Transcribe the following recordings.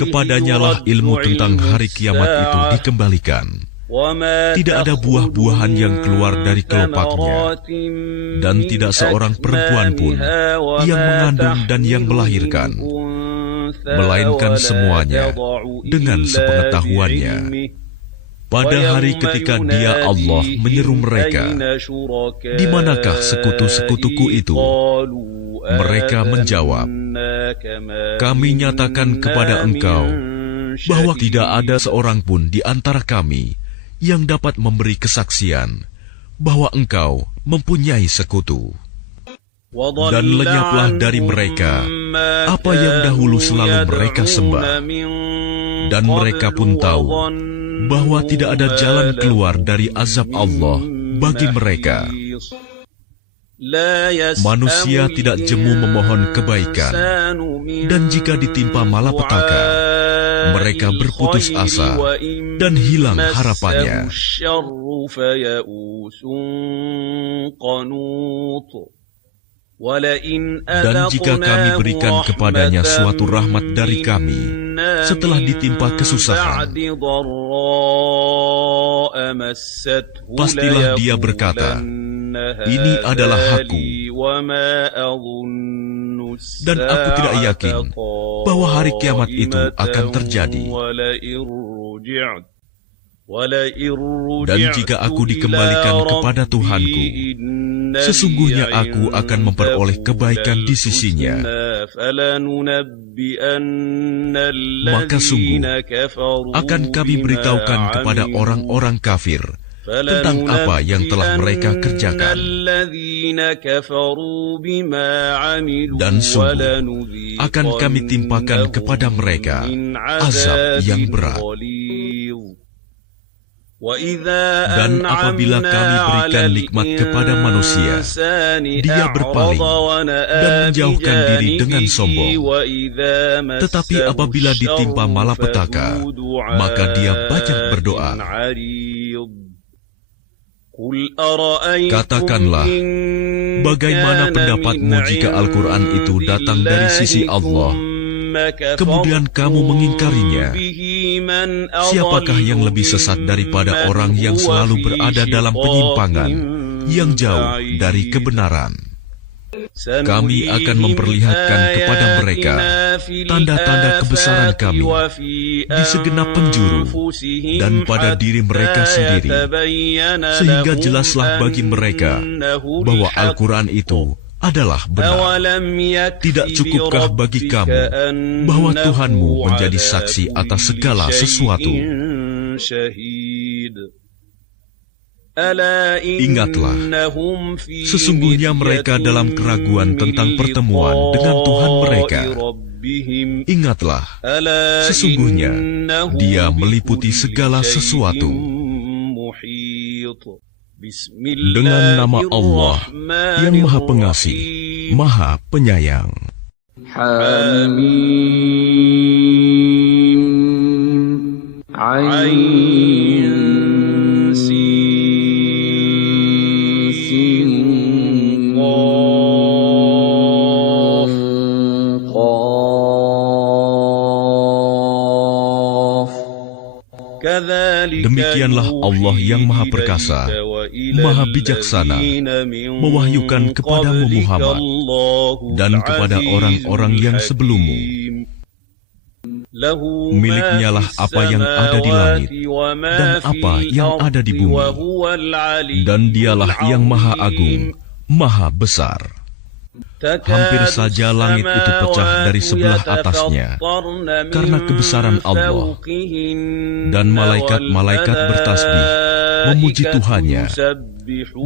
Kepadanyalah ilmu tentang hari kiamat itu dikembalikan. Tidak ada buah-buahan yang keluar dari kelopaknya, dan tidak seorang perempuan pun yang mengandung dan yang melahirkan, melainkan semuanya dengan sepengetahuannya. Pada hari ketika Dia Allah menyeru mereka, "Di manakah sekutu-sekutuku itu?" Mereka menjawab, "Kami nyatakan kepada engkau bahwa tidak ada seorang pun di antara kami yang dapat memberi kesaksian bahwa engkau mempunyai sekutu." Dan lenyaplah dari mereka apa yang dahulu selalu mereka sembah. Dan mereka pun tahu bahwa tidak ada jalan keluar dari azab Allah bagi mereka. Manusia tidak jemu memohon kebaikan, dan jika ditimpa malapetaka, mereka berputus asa dan hilang harapannya. Dan jika kami berikan kepadanya suatu rahmat dari kami setelah ditimpa kesusahan, pastilah dia berkata, "Ini adalah hakku," dan aku tidak yakin bahwa hari kiamat itu akan terjadi. Dan jika aku dikembalikan kepada Tuhanku, sesungguhnya aku akan memperoleh kebaikan di sisinya. Maka sungguh akan kami beritahukan kepada orang-orang kafir tentang apa yang telah mereka kerjakan. Dan sungguh akan kami timpakan kepada mereka azab yang berat. Dan apabila kami berikan nikmat kepada manusia, dia berpaling dan menjauhkan diri dengan sombong. Tetapi apabila ditimpa malapetaka, maka dia banyak berdoa. Katakanlah, bagaimana pendapatmu jika Al-Quran itu datang dari sisi Allah, kemudian kamu mengingkarinya? Siapakah yang lebih sesat daripada orang yang selalu berada dalam penyimpangan yang jauh dari kebenaran? Kami akan memperlihatkan kepada mereka tanda-tanda kebesaran kami di segenap penjuru dan pada diri mereka sendiri, sehingga jelaslah bagi mereka bahwa Al-Quran itu adalah benar. Tidak cukupkah bagi kamu bahwa Tuhanmu menjadi saksi atas segala sesuatu? Ingatlah, sesungguhnya mereka dalam keraguan tentang pertemuan dengan Tuhan mereka. Ingatlah, sesungguhnya Dia meliputi segala sesuatu. Dengan nama Allah yang Maha Pengasih, Maha Penyayang. Hamim, Ain, Sin, Qaf, Qaf. Demikianlah Allah yang Maha Perkasa, Maha Bijaksana, mewahyukan kepadamu Muhammad dan kepada orang-orang yang sebelummu. Miliknyalah apa yang ada di langit dan apa yang ada di bumi, dan Dialah yang Maha Agung, Maha Besar. Hampir saja langit itu pecah dari sebelah atasnya karena kebesaran Allah, dan malaikat-malaikat bertasbih memuji Tuhannya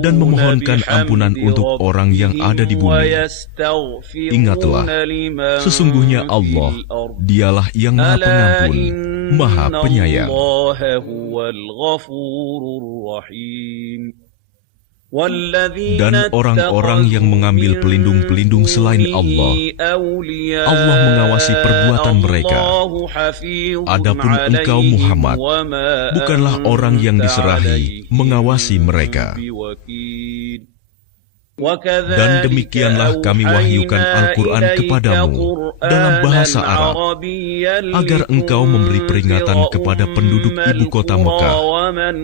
dan memohonkan ampunan untuk orang yang ada di bumi. Ingatlah, sesungguhnya Allah, Dialah yang Maha Pengampun, Maha Penyayang. Dan orang-orang yang mengambil pelindung-pelindung selain Allah, Allah mengawasi perbuatan mereka. Adapun engkau Muhammad, bukanlah orang yang diserahi mengawasi mereka. Dan demikianlah kami wahyukan Al-Quran kepadamu dalam bahasa Arab, agar engkau memberi peringatan kepada penduduk ibu kota Mekah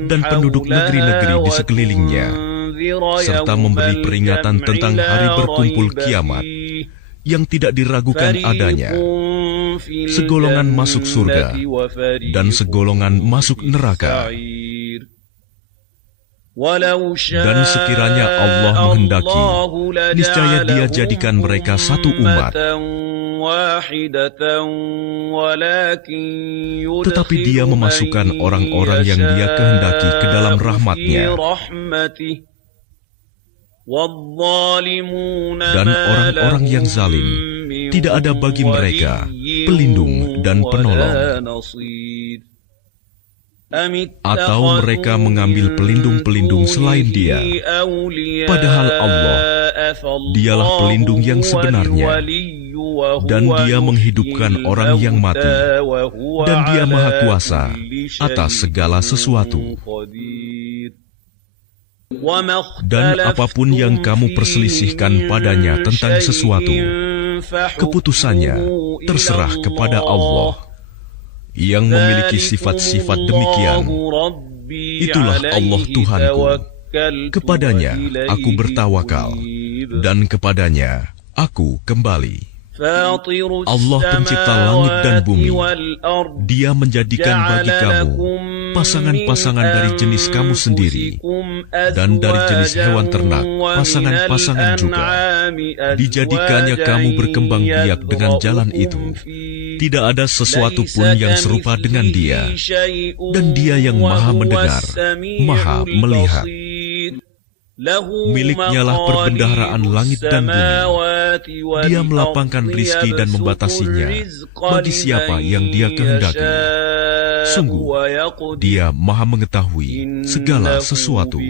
dan penduduk negeri-negeri di sekelilingnya, serta memberi peringatan tentang hari berkumpul kiamat yang tidak diragukan adanya. Segolongan masuk surga dan segolongan masuk neraka. Dan sekiranya Allah menghendaki, niscaya Dia jadikan mereka satu umat. Tetapi Dia memasukkan orang-orang yang Dia kehendaki ke dalam rahmat-Nya. Dan orang-orang yang zalim, tidak ada bagi mereka pelindung dan penolong. Atau mereka mengambil pelindung-pelindung selain Dia, padahal Allah, Dialah pelindung yang sebenarnya, dan Dia menghidupkan orang yang mati, dan Dia Maha Kuasa atas segala sesuatu. Dan apapun yang kamu perselisihkan padanya tentang sesuatu, keputusannya terserah kepada Allah yang memiliki sifat-sifat demikian. Itulah Allah Tuhanku, kepadanya aku bertawakal, dan kepadanya aku kembali. Allah pencipta langit dan bumi. Dia menjadikan bagi kamu pasangan-pasangan dari jenis kamu sendiri, dan dari jenis hewan ternak pasangan-pasangan juga. Dijadikannya kamu berkembang biak dengan jalan itu. Tidak ada sesuatu pun yang serupa dengan Dia, dan Dia yang Maha mendengar, Maha melihat. Miliknya lah perbendaharaan langit dan bumi. Dia melapangkan rizki dan membatasinya bagi siapa yang Dia kehendaki. Sungguh, Dia Maha mengetahui segala sesuatu.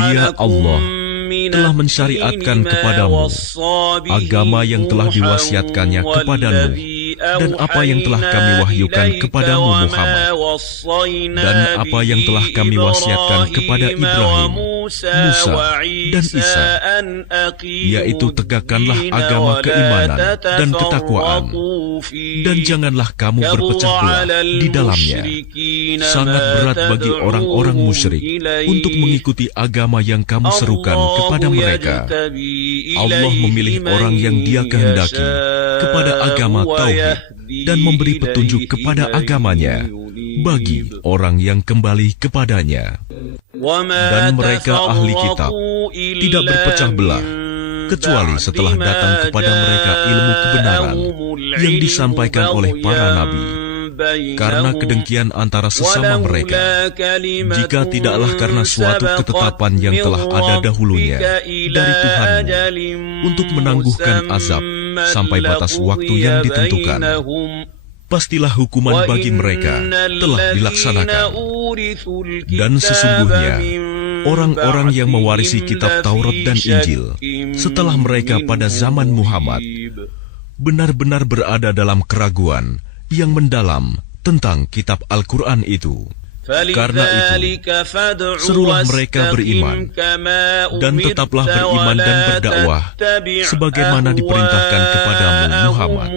Dia Allah telah mensyariatkan kepadamu agama yang telah diwasiatkannya kepada Nuh, dan apa yang telah kami wahyukan kepadamu Muhammad, dan apa yang telah kami wasiatkan kepada Ibrahim, Musa, dan Isa, yaitu tegakkanlah agama keimanan dan ketakwaan, dan janganlah kamu berpecah belah di dalamnya. Sangat berat bagi orang-orang musyrik untuk mengikuti agama yang kamu serukan kepada mereka. Allah memilih orang yang Dia kehendaki kepada agama tauhid dan memberi petunjuk kepada agamanya bagi orang yang kembali kepadanya. Dan mereka ahli kitab tidak berpecah belah kecuali setelah datang kepada mereka ilmu kebenaran yang disampaikan oleh para nabi, karena kedengkian antara sesama mereka. Jika tidaklah karena suatu ketetapan yang telah ada dahulunya dari Tuhanmu untuk menangguhkan azab sampai batas waktu yang ditentukan, pastilah hukuman bagi mereka telah dilaksanakan. Dan sesungguhnya orang-orang yang mewarisi kitab Taurat dan Injil setelah mereka pada zaman Muhammad benar-benar berada dalam keraguan yang mendalam tentang kitab Al-Quran itu. Karena itu, serulah mereka beriman, dan tetaplah beriman dan berdakwah, sebagaimana diperintahkan kepadamu Muhammad.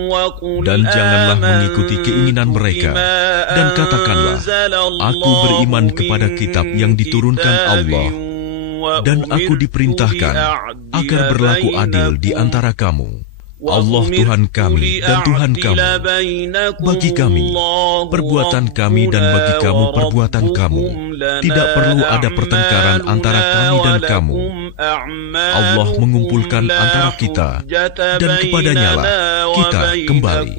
Dan janganlah mengikuti keinginan mereka, dan katakanlah, aku beriman kepada kitab yang diturunkan Allah, dan aku diperintahkan agar berlaku adil di antara kamu. Allah Tuhan kami dan Tuhan kamu. Bagi kami, perbuatan kami dan bagi kamu perbuatan kamu. Tidak perlu ada pertengkaran antara kami dan kamu. Allah mengumpulkan antara kita, dan kepadanya lah kita kembali.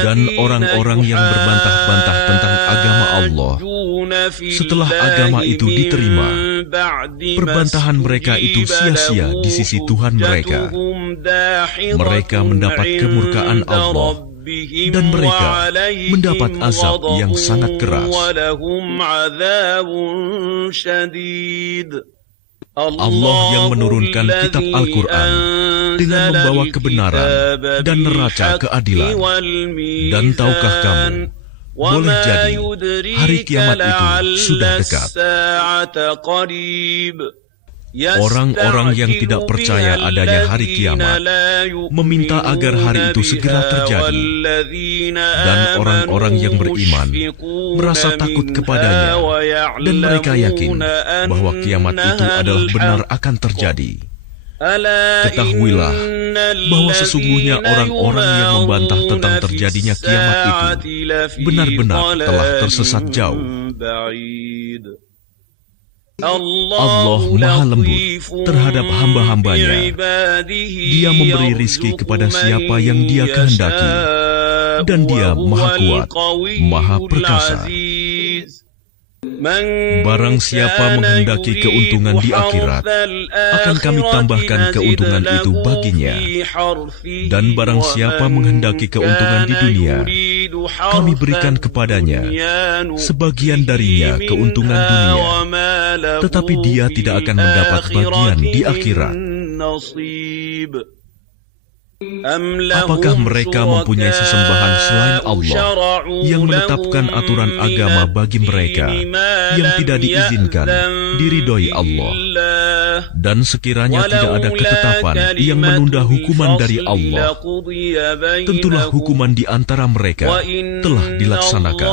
Dan orang-orang yang berbantah-bantah tentang agama Allah setelah agama itu diterima, perbantahan mereka itu sia-sia di sisi Tuhan mereka. Mereka mendapat kemurkaan Allah, dan mereka mendapat azab yang sangat keras. Allah yang menurunkan kitab Al-Quran dengan membawa kebenaran dan neraca keadilan. Dan tahukah kamu, boleh jadi hari kiamat itu sudah dekat. Orang-orang yang tidak percaya adanya hari kiamat meminta agar hari itu segera terjadi. Dan orang-orang yang beriman merasa takut kepadanya, dan mereka yakin bahwa kiamat itu adalah benar akan terjadi. Ketahuilah bahwa sesungguhnya orang-orang yang membantah tentang terjadinya kiamat itu benar-benar telah tersesat jauh. Allah Maha Lembut terhadap hamba-hambanya. Dia memberi rizki kepada siapa yang Dia kehendaki, dan Dia Maha Kuat, Maha Perkasa. Barang siapa menghendaki keuntungan di akhirat, akan kami tambahkan keuntungan itu baginya. Dan barang siapa menghendaki keuntungan di dunia, kami berikan kepadanya sebagian darinya keuntungan dunia, tetapi dia tidak akan mendapat bagian di akhirat. Apakah mereka mempunyai sesembahan selain Allah yang menetapkan aturan agama bagi mereka yang tidak diizinkan diridhoi Allah? Dan sekiranya tidak ada ketetapan yang menunda hukuman dari Allah, tentulah hukuman di antara mereka telah dilaksanakan.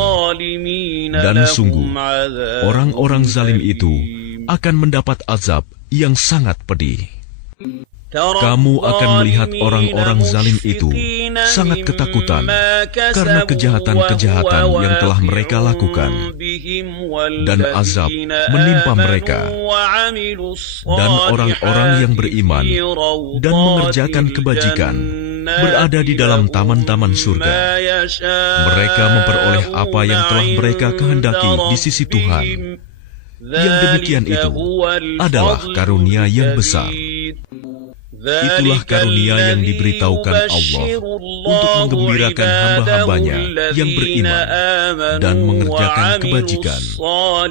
Dan sungguh, orang-orang zalim itu akan mendapat azab yang sangat pedih. Kamu akan melihat orang-orang zalim itu sangat ketakutan karena kejahatan-kejahatan yang telah mereka lakukan, dan azab menimpa mereka. Dan orang-orang yang beriman dan mengerjakan kebajikan berada di dalam taman-taman surga. Mereka memperoleh apa yang telah mereka kehendaki di sisi Tuhan. Yang demikian itu adalah karunia yang besar. Itulah karunia yang diberitahukan Allah untuk menggembirakan hamba-hambanya yang beriman dan mengerjakan kebajikan.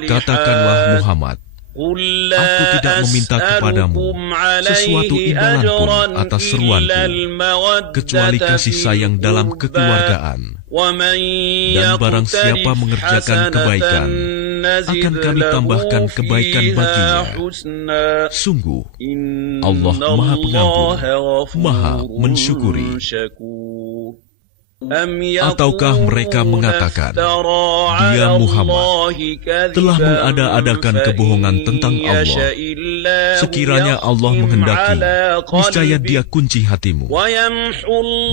Katakanlah Muhammad, aku tidak meminta kepadamu sesuatu imbalan pun atas seruanku, kecuali kasih sayang dalam kekeluargaan. Dan barang siapa mengerjakan kebaikan, akan kami tambahkan kebaikan baginya. Sungguh, Allah Maha Pengampun, Maha Mensyukuri. Ataukah mereka mengatakan, dia Muhammad telah mengada-adakan kebohongan tentang Allah? Sekiranya Allah menghendaki, niscaya Dia kunci hatimu,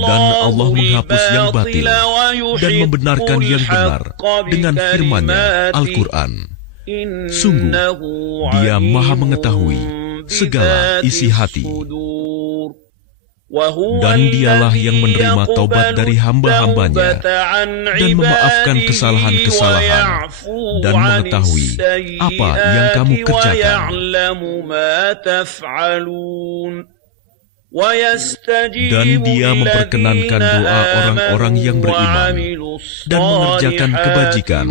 dan Allah menghapus yang batil dan membenarkan yang benar dengan firman-Nya Al-Quran. Sungguh, Dia Maha mengetahui segala isi hati. Dan Dialah yang menerima taubat dari hamba-hambanya dan memaafkan kesalahan-kesalahan dan mengetahui apa yang kamu kerjakan. Dan Dia memperkenankan doa orang-orang yang beriman dan mengerjakan kebajikan,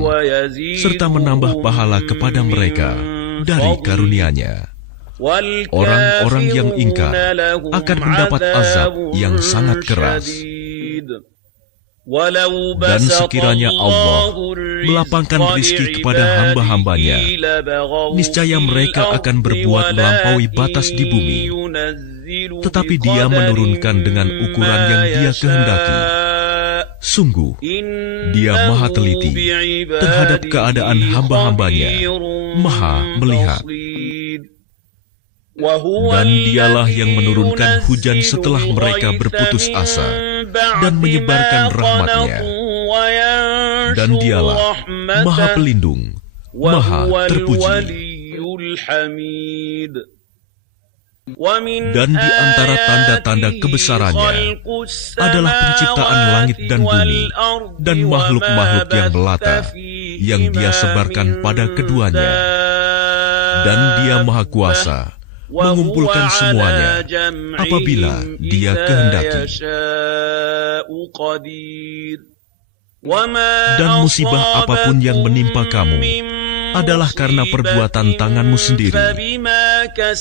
serta menambah pahala kepada mereka dari karunia-Nya. Orang-orang yang ingkar akan mendapat azab yang sangat keras. Dan sekiranya Allah melapangkan rizki kepada hamba-hambanya, niscaya mereka akan berbuat melampaui batas di bumi. Tetapi Dia menurunkan dengan ukuran yang Dia kehendaki. Sungguh, Dia Maha teliti terhadap keadaan hamba-hambanya, Maha melihat. Dan Dialah yang menurunkan hujan setelah mereka berputus asa dan menyebarkan rahmat-Nya. Dan Dialah Maha Pelindung, Maha Terpuji. Dan di antara tanda-tanda kebesarannya adalah penciptaan langit dan bumi dan makhluk-makhluk yang melata yang Dia sebarkan pada keduanya. Dan Dia Maha Kuasa mengumpulkan semuanya apabila Dia kehendaki. Dan musibah apapun yang menimpa kamu adalah karena perbuatan tanganmu sendiri,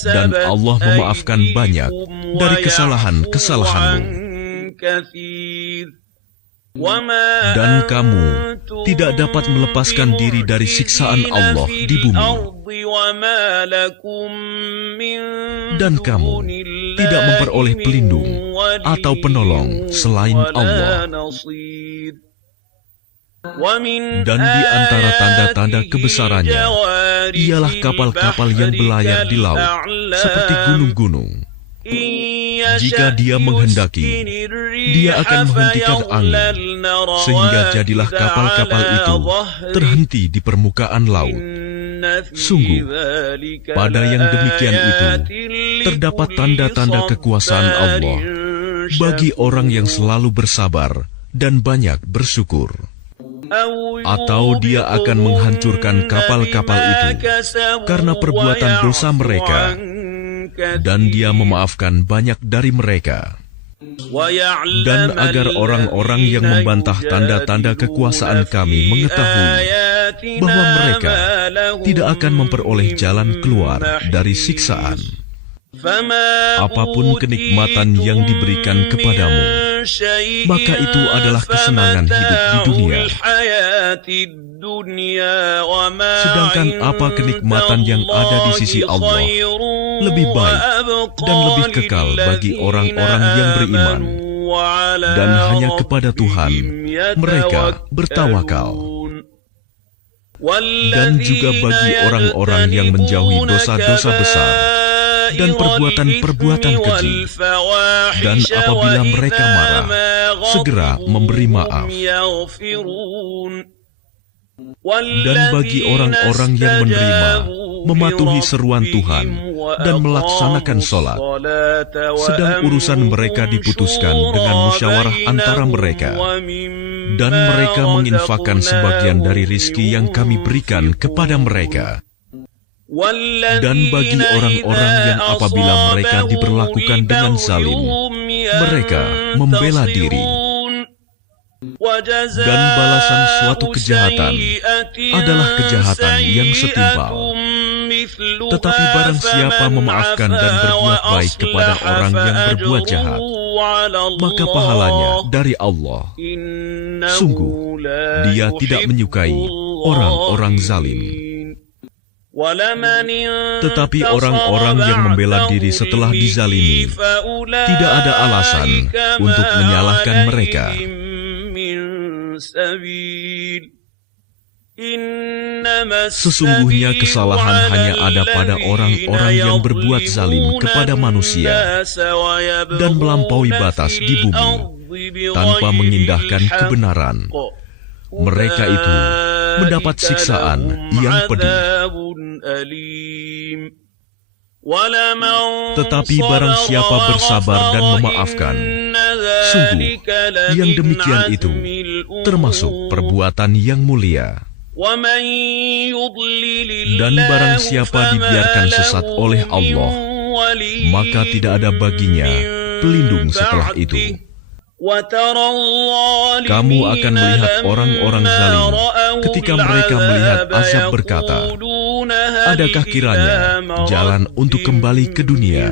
dan Allah memaafkan banyak dari kesalahan-kesalahanmu. Dan kamu tidak dapat melepaskan diri dari siksaan Allah di bumi. Dan kamu tidak memperoleh pelindung atau penolong selain Allah. Dan di antara tanda-tanda kebesarannya ialah kapal-kapal yang belayar di laut seperti gunung-gunung. Jika dia menghendaki, dia akan menghentikan angin, sehingga jadilah kapal-kapal itu terhenti di permukaan laut. Sungguh, pada yang demikian itu terdapat tanda-tanda kekuasaan Allah bagi orang yang selalu bersabar dan banyak bersyukur. Atau dia akan menghancurkan kapal-kapal itu karena perbuatan dosa mereka, dan dia memaafkan banyak dari mereka. Dan agar orang-orang yang membantah tanda-tanda kekuasaan kami mengetahui bahwa mereka tidak akan memperoleh jalan keluar dari siksaan. Apapun kenikmatan yang diberikan kepadamu, maka itu adalah kesenangan hidup di dunia. Sedangkan apa kenikmatan yang ada di sisi Allah lebih baik dan lebih kekal bagi orang-orang yang beriman, dan hanya kepada Tuhan mereka bertawakal. Dan juga bagi orang-orang yang menjauhi dosa-dosa besar dan perbuatan-perbuatan keji, dan apabila mereka marah, segera memberi maaf. Dan bagi orang-orang yang menerima, mematuhi seruan Tuhan, dan melaksanakan sholat, sedang urusan mereka diputuskan dengan musyawarah antara mereka, dan mereka menginfakkan sebagian dari rizki yang kami berikan kepada mereka. Dan bagi orang-orang yang apabila mereka diperlakukan dengan zalim, mereka membela diri. Dan balasan suatu kejahatan adalah kejahatan yang setimpal. Tetapi barang siapa memaafkan dan berbuat baik kepada orang yang berbuat jahat, maka pahalanya dari Allah. Sungguh, Dia tidak menyukai orang-orang zalim. Tetapi orang-orang yang membela diri setelah dizalimi, tidak ada alasan untuk menyalahkan mereka. Sesungguhnya kesalahan hanya ada pada orang-orang yang berbuat zalim kepada manusia dan melampaui batas di bumi tanpa mengindahkan kebenaran. Mereka itu mendapat siksaan yang pedih. Tetapi barang siapa bersabar dan memaafkan, sungguh yang demikian itu termasuk perbuatan yang mulia. Dan barang siapa dibiarkan sesat oleh Allah, maka tidak ada baginya pelindung setelah itu. Kamu akan melihat orang-orang zalim ketika mereka melihat azab berkata, adakah kiranya jalan untuk kembali ke dunia?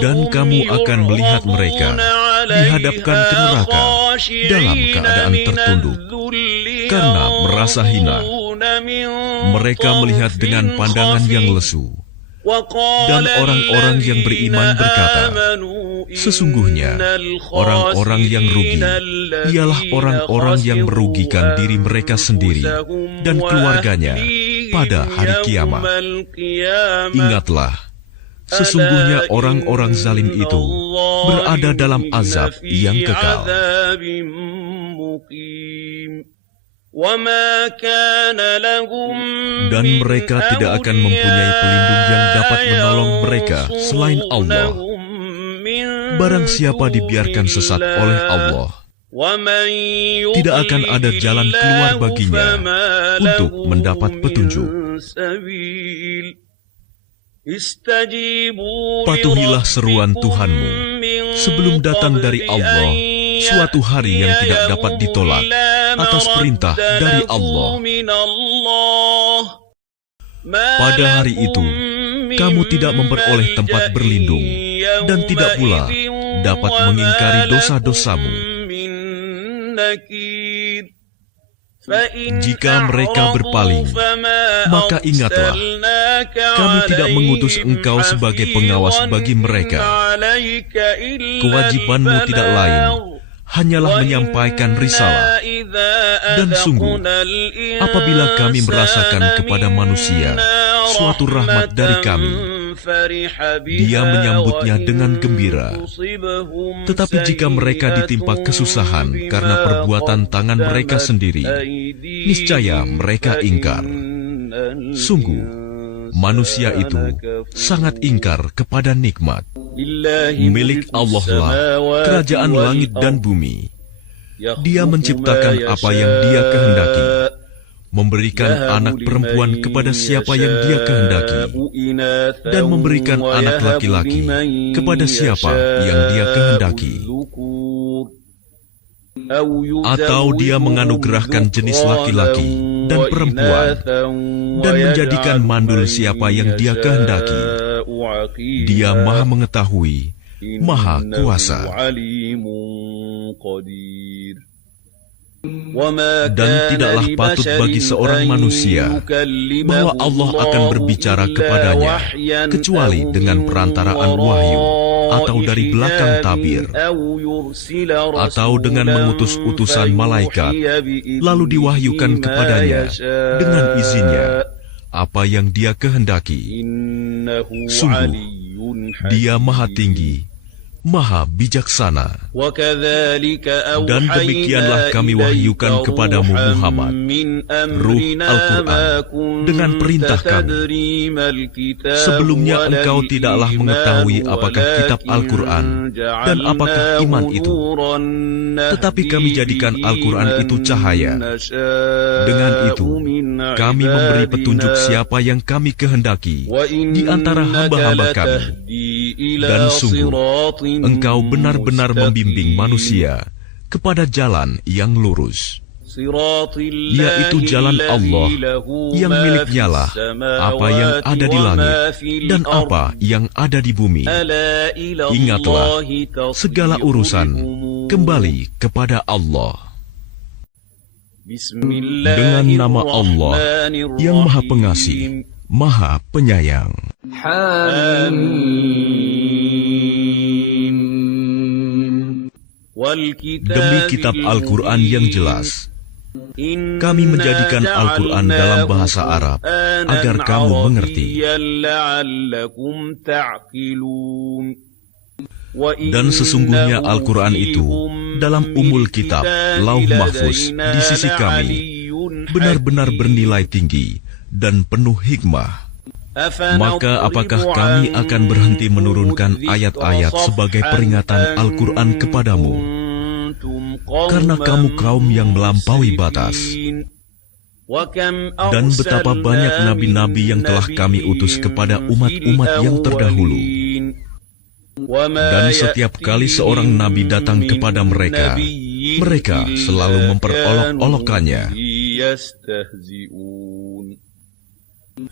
Dan kamu akan melihat mereka dihadapkan ke neraka dalam keadaan tertunduk karena merasa hina. Mereka melihat dengan pandangan yang lesu. Dan orang-orang yang beriman berkata, sesungguhnya orang-orang yang rugi ialah orang-orang yang merugikan diri mereka sendiri dan keluarganya pada hari kiamat. Ingatlah, sesungguhnya orang-orang zalim itu berada dalam azab yang kekal. Dan mereka tidak akan mempunyai pelindung yang dapat menolong mereka selain Allah. Barang siapa dibiarkan sesat oleh Allah, tidak akan ada jalan keluar baginya untuk mendapat petunjuk. Patuhilah seruan Tuhanmu sebelum datang dari Allah suatu hari yang tidak dapat ditolak, atas perintah dari Allah. Pada hari itu, kamu tidak memperoleh tempat berlindung dan tidak pula dapat mengingkari dosa-dosamu. Jika mereka berpaling, maka ingatlah, kami tidak mengutus engkau sebagai pengawas bagi mereka. Kewajibanmu tidak lain, hanyalah menyampaikan risalah. Dan sungguh, apabila kami merasakan kepada manusia suatu rahmat dari kami, dia menyambutnya dengan gembira. Tetapi jika mereka ditimpa kesusahan karena perbuatan tangan mereka sendiri, niscaya mereka ingkar. Sungguh, manusia itu sangat ingkar kepada nikmat. Milik Allah lah kerajaan langit dan bumi. Dia menciptakan apa yang Dia kehendaki, memberikan anak perempuan kepada siapa yang Dia kehendaki, dan memberikan anak laki-laki kepada siapa yang Dia kehendaki. Atau Dia menganugerahkan jenis laki-laki dan perempuan, dan menjadikan mandul siapa yang Dia kehendaki. Dia Maha Mengetahui, Maha Kuasa. Dan tidaklah patut bagi seorang manusia bahwa Allah akan berbicara kepadanya kecuali dengan perantaraan wahyu, atau dari belakang tabir, atau dengan mengutus utusan malaikat, lalu diwahyukan kepadanya dengan izinnya apa yang Dia kehendaki. Sungguh, Dia Maha Tinggi, Maha Bijaksana. Dan demikianlah kami wahyukan kepadamu Muhammad Ruh Al-Quran dengan perintah kami. Sebelumnya engkau tidaklah mengetahui apakah kitab Al-Quran dan apakah iman itu. Tetapi kami jadikan Al-Quran itu cahaya. Dengan itu, kami memberi petunjuk siapa yang kami kehendaki di antara hamba-hamba kami. Dan sungguh, engkau benar-benar membimbing manusia kepada jalan yang lurus, yaitu jalan Allah yang miliknya lah apa yang ada di langit dan apa yang ada di bumi. Ingatlah, segala urusan kembali kepada Allah. Dengan nama Allah yang Maha Pengasih, Maha Penyayang. Demi kitab Al-Quran yang jelas, kami menjadikan Al-Quran dalam bahasa Arab agar kamu mengerti. Dan sesungguhnya Al-Quran itu dalam Ummul Kitab, Lauh Mahfuz, di sisi kami, benar-benar bernilai tinggi dan penuh hikmah. Maka apakah kami akan berhenti menurunkan ayat-ayat sebagai peringatan Al-Quran kepadamu? Karena kamu kaum yang melampaui batas. Dan betapa banyak nabi-nabi yang telah kami utus kepada umat-umat yang terdahulu. Dan setiap kali seorang nabi datang kepada mereka, mereka selalu memperolok-olokkannya.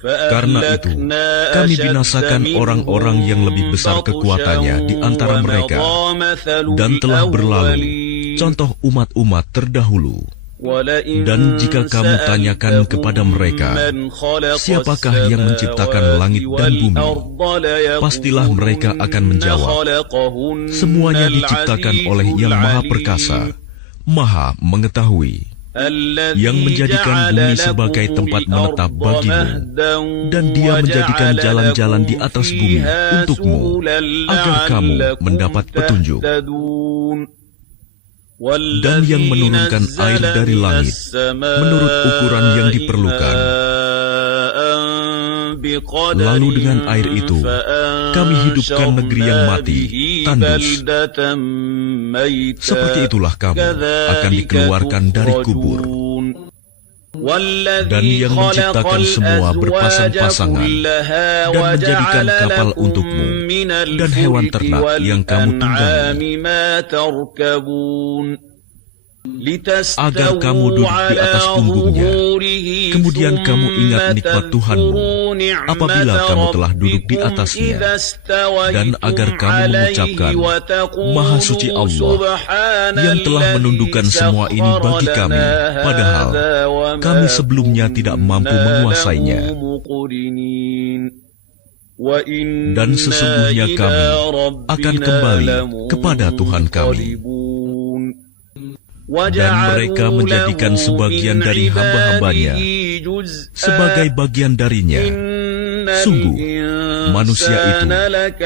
Karena itu, kami binasakan orang-orang yang lebih besar kekuatannya di antara mereka, dan telah berlalu contoh umat-umat terdahulu. Dan jika kamu tanyakan kepada mereka, siapakah yang menciptakan langit dan bumi? Pastilah mereka akan menjawab, semuanya diciptakan oleh Yang Maha Perkasa, Maha Mengetahui, yang menjadikan bumi sebagai tempat menetap bagimu, dan Dia menjadikan jalan-jalan di atas bumi untukmu, agar kamu mendapat petunjuk. Dan yang menurunkan air dari langit menurut ukuran yang diperlukan. Lalu dengan air itu kami hidupkan negeri yang mati, tandus. Seperti itulah kamu akan dikeluarkan dari kubur. Dan yang menciptakan semua berpasang-pasangan dan menjadikan kapal untukmu dan hewan ternak yang kamu tunggangi. agar kamu duduk di atas punggungnya. Kemudian kamu ingat nikmat Tuhanmu apabila kamu telah duduk di atasnya, dan agar kamu mengucapkan, Maha Suci Allah yang telah menundukkan semua ini bagi kami, padahal kami sebelumnya tidak mampu menguasainya. Dan sesungguhnya kami akan kembali kepada Tuhan kami. Dan mereka menjadikan sebagian dari hamba-hambanya sebagai bagian darinya. Sungguh, manusia itu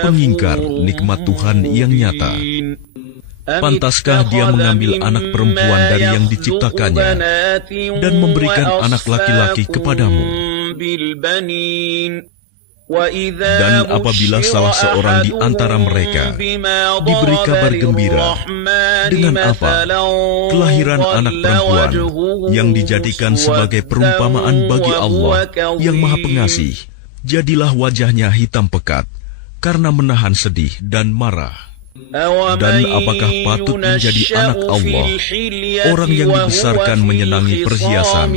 pengingkar nikmat Tuhan yang nyata. Pantaskah dia mengambil anak perempuan dari yang diciptakannya dan memberikan anak laki-laki kepadamu? Dan apabila salah seorang di antara mereka diberi kabar gembira dengan apa? Kelahiran anak perempuan yang dijadikan sebagai perumpamaan bagi Allah yang Maha Pengasih, jadilah wajahnya hitam pekat karena menahan sedih dan marah. Dan apakah patut menjadi anak Allah orang yang dibesarkan menyenangi perhiasan,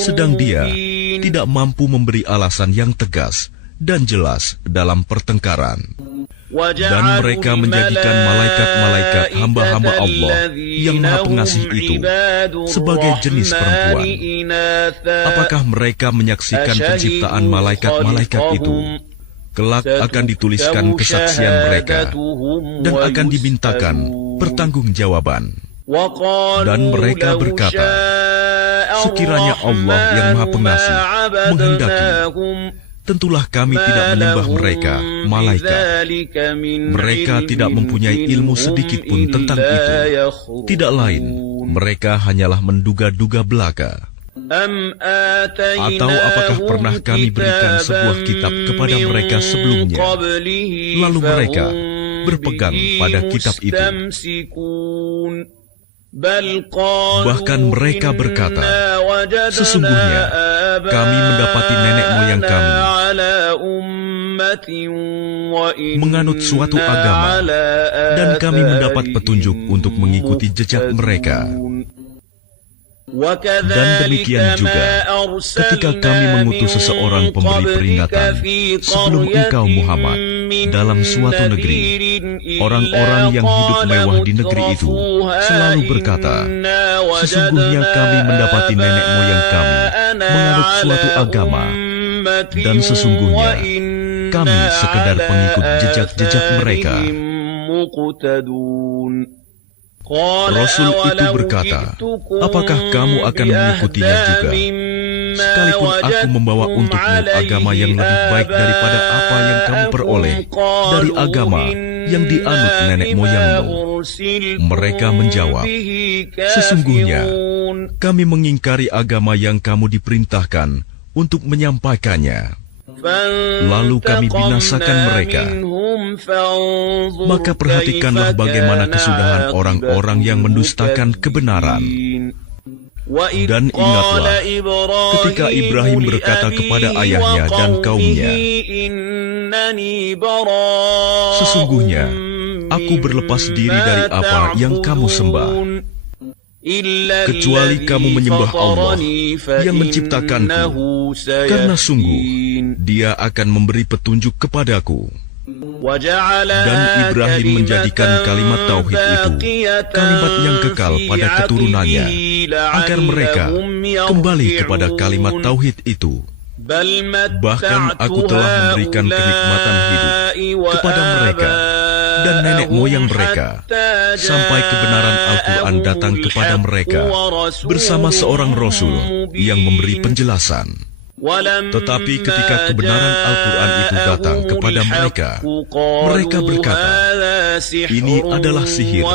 sedang dia tidak mampu memberi alasan yang tegas dan jelas dalam pertengkaran? Dan mereka menjadikan malaikat-malaikat hamba-hamba Allah yang Maha Pengasih itu sebagai jenis perempuan. Apakah mereka menyaksikan penciptaan malaikat-malaikat itu? Kelak akan dituliskan kesaksian mereka dan akan dimintakan pertanggungjawaban. Dan mereka berkata, sekiranya Allah yang Maha Pengasih menghendaki, tentulah kami tidak menyembah mereka, malaikat. Mereka tidak mempunyai ilmu sedikit pun tentang itu. Tidak lain, mereka hanyalah menduga-duga belaka. Atau apakah pernah kami berikan sebuah kitab kepada mereka sebelumnya, lalu mereka berpegang pada kitab itu? Bahkan mereka berkata, sesungguhnya kami mendapati nenek moyang kami menganut suatu agama, dan kami mendapat petunjuk untuk mengikuti jejak mereka. Dan demikian juga, ketika kami mengutus seseorang pemberi peringatan sebelum engkau Muhammad dalam suatu negeri, orang-orang yang hidup mewah di negeri itu selalu berkata, sesungguhnya kami mendapati nenek moyang kami menganut suatu agama, dan sesungguhnya kami sekedar pengikut jejak-jejak mereka. Rasul itu berkata, apakah kamu akan mengikutinya juga? Sekalipun aku membawa untukmu agama yang lebih baik daripada apa yang kamu peroleh dari agama yang dianut nenek moyangmu. Mereka menjawab, sesungguhnya kami mengingkari agama yang kamu diperintahkan untuk menyampaikannya. Lalu kami binasakan mereka. Maka perhatikanlah bagaimana kesudahan orang-orang yang mendustakan kebenaran. Dan ingatlah ketika Ibrahim berkata kepada ayahnya dan kaumnya, sesungguhnya aku berlepas diri dari apa yang kamu sembah, kecuali kamu menyembah Allah yang menciptakanku, karena sungguh Dia akan memberi petunjuk kepadaku. Dan Ibrahim menjadikan kalimat tauhid itu kalimat yang kekal pada keturunannya, agar mereka kembali kepada kalimat tauhid itu. Bahkan aku telah memberikan kenikmatan hidup kepada mereka dan nenek moyang mereka, sampai kebenaran Al-Quran datang kepada mereka bersama seorang Rasul yang memberi penjelasan. Tetapi ketika kebenaran Al-Quran itu datang kepada mereka, mereka berkata, ini adalah sihir,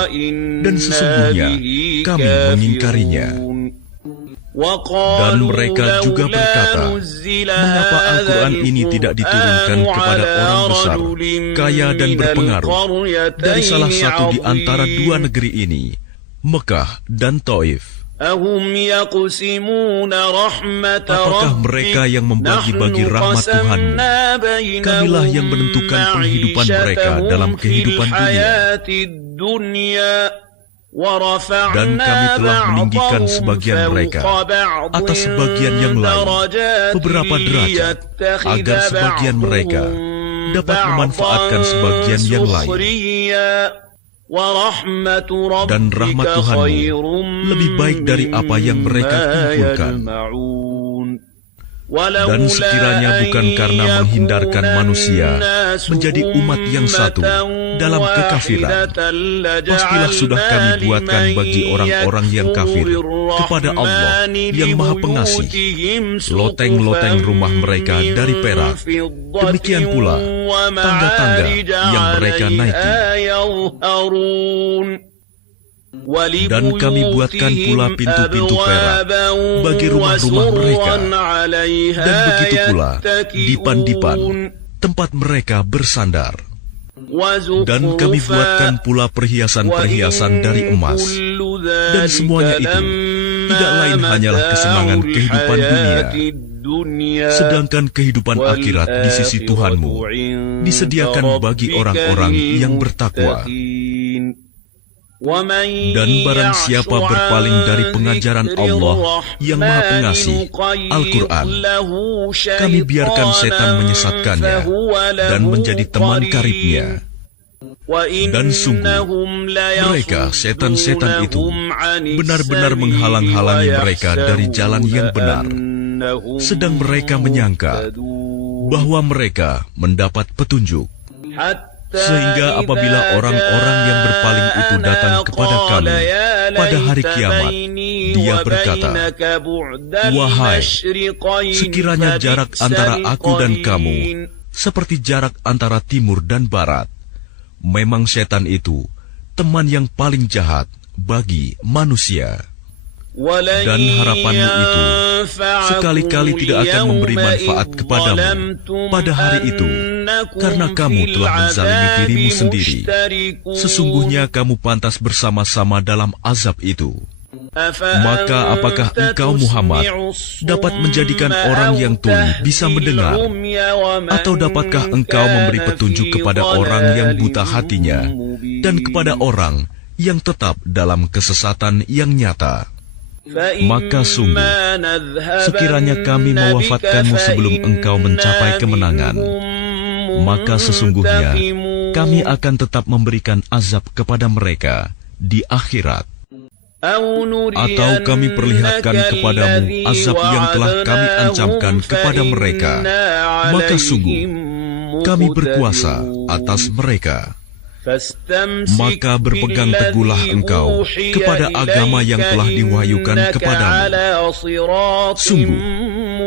dan sesungguhnya kami mengingkarinya. Dan mereka juga berkata, mengapa Al-Quran ini tidak diturunkan kepada orang besar, kaya dan berpengaruh dari salah satu di antara dua negeri ini, Mekah dan Taif? Apakah mereka yang membagi-bagi rahmat Tuhanmu? Kamilah yang menentukan penghidupan mereka dalam kehidupan dunia. Dan kami telah meninggikan sebagian mereka atas sebagian yang lain beberapa derajat, agar sebagian mereka dapat memanfaatkan sebagian yang lain. Dan rahmat Tuhanmu lebih baik dari apa yang mereka kumpulkan. Dan sekiranya bukan karena menghindarkan manusia menjadi umat yang satu dalam kekafiran, pastilah sudah kami buatkan bagi orang-orang yang kafir kepada Allah yang Maha Pengasih loteng-loteng rumah mereka dari perak, demikian pula tangga-tangga yang mereka naiki. Dan kami buatkan pula pintu-pintu perak bagi rumah-rumah mereka, dan begitu pula dipan-dipan tempat mereka bersandar. Dan kami buatkan pula perhiasan-perhiasan dari emas, dan semuanya itu tidak lain hanyalah kesenangan kehidupan dunia. Sedangkan kehidupan akhirat di sisi Tuhanmu disediakan bagi orang-orang yang bertakwa. Dan barang siapa berpaling dari pengajaran Allah yang Maha Pengasih, Al-Quran, kami biarkan setan menyesatkannya dan menjadi teman karibnya. Dan sungguh, mereka, setan-setan itu, benar-benar menghalang-halangi mereka dari jalan yang benar, sedang mereka menyangka bahwa mereka mendapat petunjuk. Sehingga apabila orang-orang yang berpaling itu datang kepada kami pada hari kiamat, dia berkata, "Wahai, sekiranya jarak antara aku dan kamu seperti jarak antara timur dan barat, memang setan itu teman yang paling jahat bagi manusia. Dan harapanmu itu sekali-kali tidak akan memberi manfaat kepadamu pada hari itu, karena kamu telah menzalimi dirimu sendiri. Sesungguhnya kamu pantas bersama-sama dalam azab itu. Maka apakah engkau Muhammad dapat menjadikan orang yang tuli bisa mendengar? Atau dapatkah engkau memberi petunjuk kepada orang yang buta hatinya dan kepada orang yang tetap dalam kesesatan yang nyata? Maka sungguh, sekiranya kami mewafatkanmu sebelum engkau mencapai kemenangan, maka sesungguhnya kami akan tetap memberikan azab kepada mereka di akhirat. Atau kami perlihatkan kepadamu azab yang telah kami ancamkan kepada mereka, maka sungguh kami berkuasa atas mereka. Maka berpegang teguhlah engkau kepada agama yang telah diwahyukan kepadamu. Sungguh,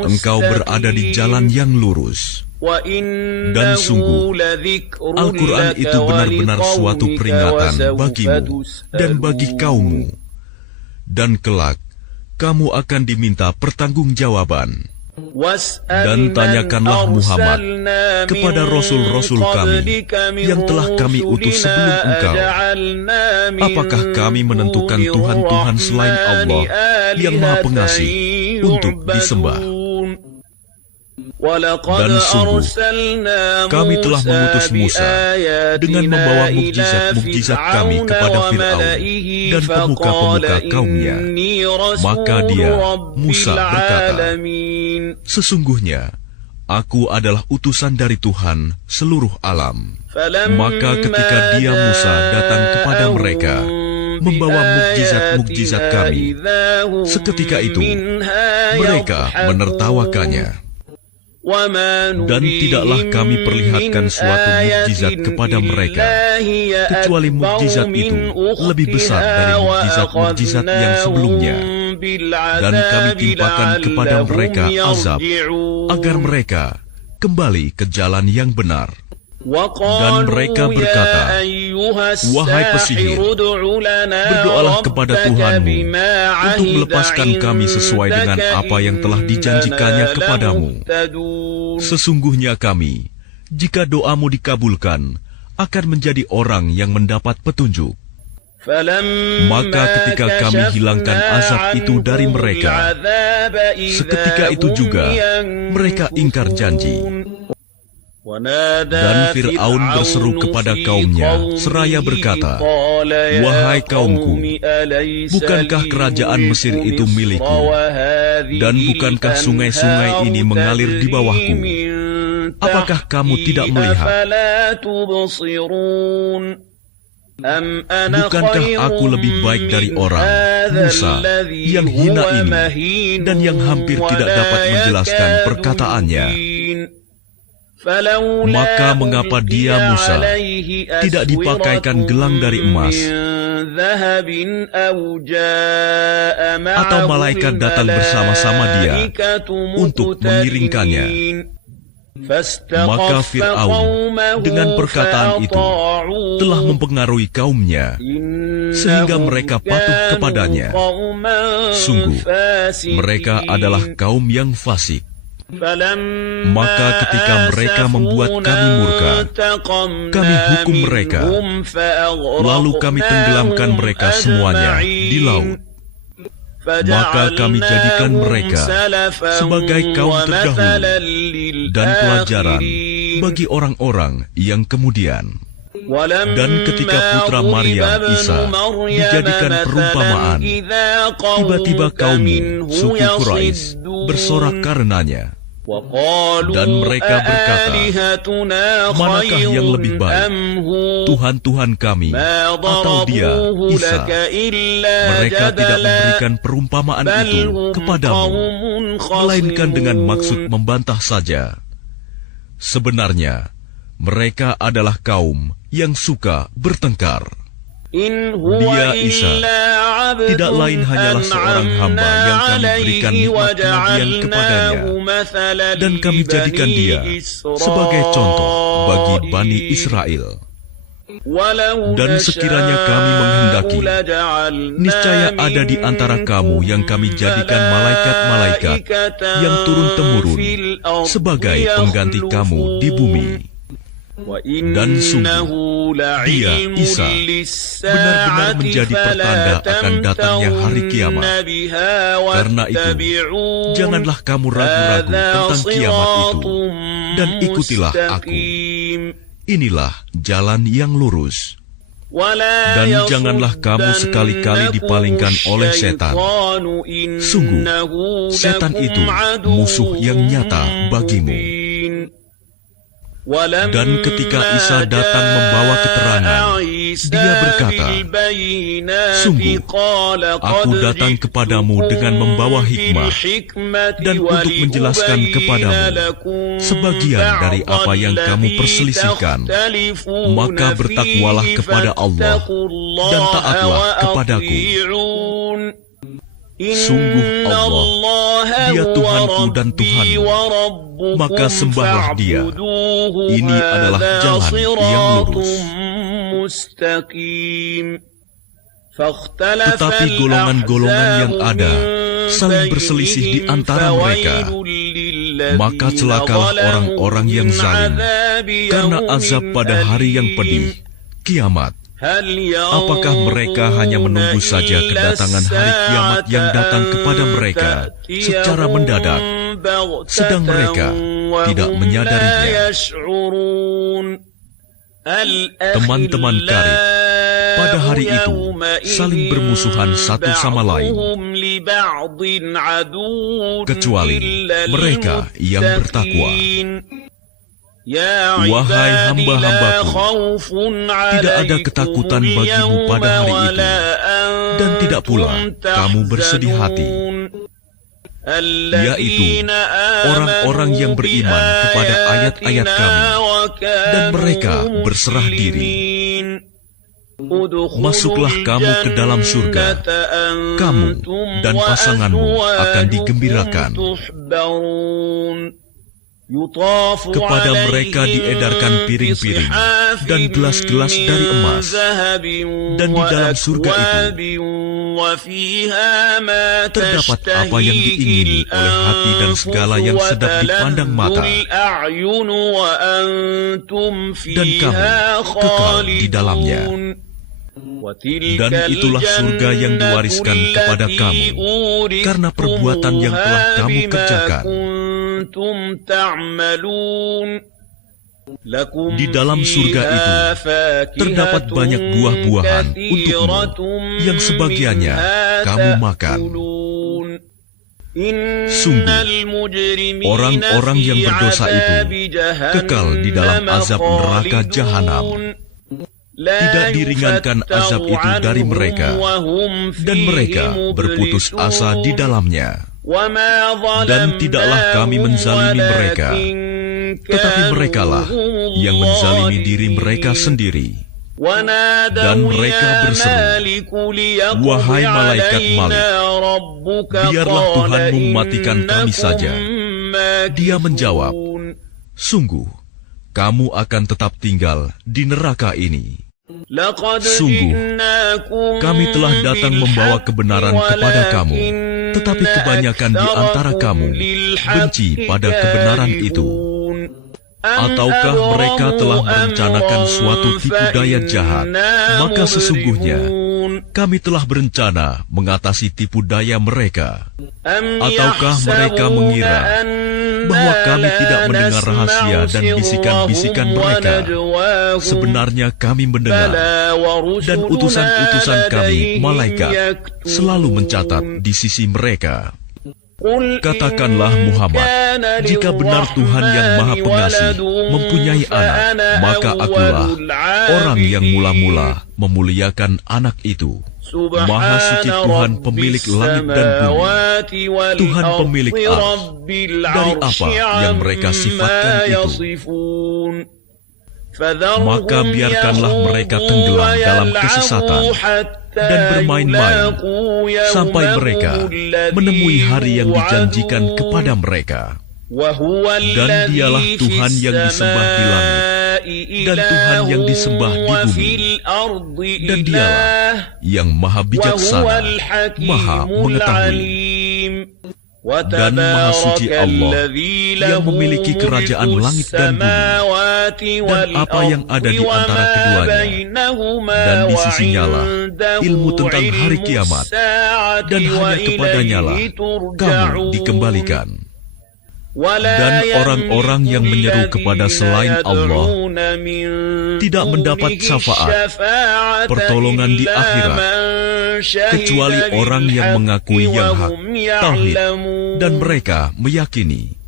engkau berada di jalan yang lurus. Dan sungguh, Al-Quran itu benar-benar suatu peringatan bagimu dan bagi kaummu. Dan kelak, kamu akan diminta pertanggungjawaban. Dan tanyakanlah Muhammad kepada Rasul-Rasul kami yang telah kami utus sebelum engkau, apakah kami menentukan Tuhan-Tuhan selain Allah yang Maha Pengasih untuk disembah? Dan sungguh, kami telah mengutus Musa dengan membawa mukjizat-mukjizat kami kepada Fir'aun dan pemuka-pemuka kaumnya. Maka dia, Musa, berkata, "Sesungguhnya, aku adalah utusan dari Tuhan seluruh alam." Maka ketika dia, Musa, datang kepada mereka, membawa mukjizat-mukjizat kami, seketika itu, mereka menertawakannya. Dan tidaklah kami perlihatkan suatu mukjizat kepada mereka, kecuali mukjizat itu lebih besar dari mukjizat-mukjizat yang sebelumnya. Dan kami timpakan kepada mereka azab, agar mereka kembali ke jalan yang benar. Dan mereka berkata, "Wahai pesihir, berdoalah kepada Tuhanmu untuk melepaskan kami sesuai dengan apa yang telah dijanjikannya kepadamu. Sesungguhnya kami, jika doamu dikabulkan, akan menjadi orang yang mendapat petunjuk." Maka ketika kami hilangkan azab itu dari mereka, seketika itu juga mereka ingkar janji. Dan Fir'aun berseru kepada kaumnya, seraya berkata, "Wahai kaumku, bukankah kerajaan Mesir itu milikku? Dan bukankah sungai-sungai ini mengalir di bawahku? Apakah kamu tidak melihat? Bukankah aku lebih baik dari orang, Musa, yang hina ini, dan yang hampir tidak dapat menjelaskan perkataannya? Maka mengapa dia, Musa, tidak dipakaikan gelang dari emas, atau malaikat datang bersama-sama dia untuk mengiringkannya?" Maka Fir'aun dengan perkataan itu telah mempengaruhi kaumnya, sehingga mereka patuh kepadanya. Sungguh, mereka adalah kaum yang fasik. Maka ketika mereka membuat kami murka, kami hukum mereka, lalu kami tenggelamkan mereka semuanya di laut. Maka kami jadikan mereka sebagai kaum terdahulu dan pelajaran bagi orang-orang yang kemudian. Dan ketika putra Maryam, Isa, dijadikan perumpamaan, tiba-tiba kaummu, suku Quraisy, bersorak karenanya. Dan mereka berkata, "Manakah yang lebih baik, Tuhan-Tuhan kami, atau dia, Isa?" Mereka tidak memberikan perumpamaan itu kepadamu, melainkan dengan maksud membantah saja. Sebenarnya, mereka adalah kaum yang suka bertengkar. Dia, Isa, tidak lain hanyalah seorang hamba yang kami berikan nikmat kenabian kepadanya, dan kami jadikan dia sebagai contoh bagi Bani Israel. Dan sekiranya kami menghendaki, niscaya ada di antara kamu yang kami jadikan malaikat-malaikat yang turun-temurun sebagai pengganti kamu di bumi. Dan sungguh, dia, Isa, benar-benar menjadi pertanda akan datangnya hari kiamat. Karena itu, janganlah kamu ragu-ragu tentang kiamat itu, dan ikutilah aku. Inilah jalan yang lurus. Dan janganlah kamu sekali-kali dipalingkan oleh setan. Sungguh, setan itu musuh yang nyata bagimu. Dan ketika Isa datang membawa keterangan, dia berkata, "Sungguh, aku datang kepadamu dengan membawa hikmah, dan untuk menjelaskan kepadamu sebagian dari apa yang kamu perselisihkan. Maka bertakwalah kepada Allah, dan taatlah kepadaku. Sungguh Allah, Dia Tuhanku dan Tuhanmu, maka sembahlah Dia. Ini adalah jalan yang lurus." Tetapi golongan-golongan yang ada saling berselisih di antara mereka. Maka celakalah orang-orang yang zalim karena azab pada hari yang pedih, kiamat. Apakah mereka hanya menunggu saja kedatangan hari kiamat yang datang kepada mereka secara mendadak, sedang mereka tidak menyadarinya? Teman-teman karib, pada hari itu saling bermusuhan satu sama lain, kecuali mereka yang bertakwa. Wahai hamba-hambaku, tidak ada ketakutan bagimu pada hari itu, dan tidak pula kamu bersedih hati, yaitu orang-orang yang beriman kepada ayat-ayat kami, dan mereka berserah diri. Masuklah kamu ke dalam surga, kamu dan pasanganmu akan digembirakan. Kepada mereka diedarkan piring-piring dan gelas-gelas dari emas, dan di dalam surga itu terdapat apa yang diingini oleh hati dan segala yang sedap dipandang mata, dan kamu kekal di dalamnya. Dan itulah surga yang diwariskan kepada kamu karena perbuatan yang telah kamu kerjakan. Di dalam surga itu terdapat banyak buah-buahan untukmu, yang sebagiannya kamu makan. Sungguh, orang-orang yang berdosa itu kekal di dalam azab neraka Jahanam. Tidak diringankan azab itu dari mereka, dan mereka berputus asa di dalamnya. Dan tidaklah kami menzalimi mereka, tetapi merekalah yang menzalimi diri mereka sendiri. Dan mereka berseru, "Wahai malaikat Malik, biarlah Tuhanmu mematikan kami saja." Dia menjawab, "Sungguh, kamu akan tetap tinggal di neraka ini. Sungguh, kami telah datang membawa kebenaran kepada kamu, tetapi kebanyakan di antara kamu benci pada kebenaran itu. Ataukah mereka telah merencanakan suatu tipu daya jahat? Maka sesungguhnya kami telah berencana mengatasi tipu daya mereka. Ataukah mereka mengira bahwa kami tidak mendengar rahasia dan bisikan-bisikan mereka? Sebenarnya kami mendengar, dan utusan-utusan kami, malaikat, selalu mencatat di sisi mereka. Katakanlah Muhammad, jika benar Tuhan yang Maha Pengasih mempunyai anak, maka akulah orang yang mula-mula memuliakan anak itu. Maha suci Tuhan pemilik langit dan bumi, Tuhan pemilik Arsy. Dari apa yang mereka sifatkan itu? Maka biarkanlah mereka tenggelam dalam kesesatan dan bermain-main sampai mereka menemui hari yang dijanjikan kepada mereka. Dan dialah Tuhan yang disembah di langit dan Tuhan yang disembah di bumi. Dan dialah yang maha bijaksana, maha mengetahui. Dan maha suci Allah yang memiliki kerajaan langit dan bumi, dan apa yang ada di antara keduanya. Dan di sisinya lah ilmu tentang hari kiamat, dan hanya kepadanya lah kamu dikembalikan. Dan orang-orang yang menyeru kepada selain Allah tidak mendapat syafaat, pertolongan di akhirat, kecuali orang yang mengakui yang hak, tauhid, dan mereka meyakini.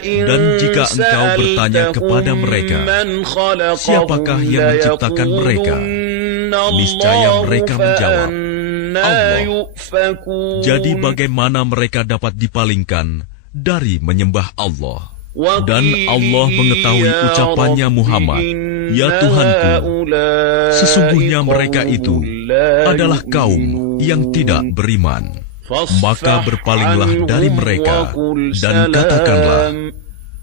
Dan jika engkau bertanya kepada mereka, siapakah yang menciptakan mereka? Niscaya mereka menjawab, Allah. Jadi bagaimana mereka dapat dipalingkan dari menyembah Allah? Dan Allah mengetahui ucapannya Muhammad, "Ya Tuhanku, sesungguhnya mereka itu adalah kaum yang tidak beriman." Maka berpalinglah dari mereka dan katakanlah,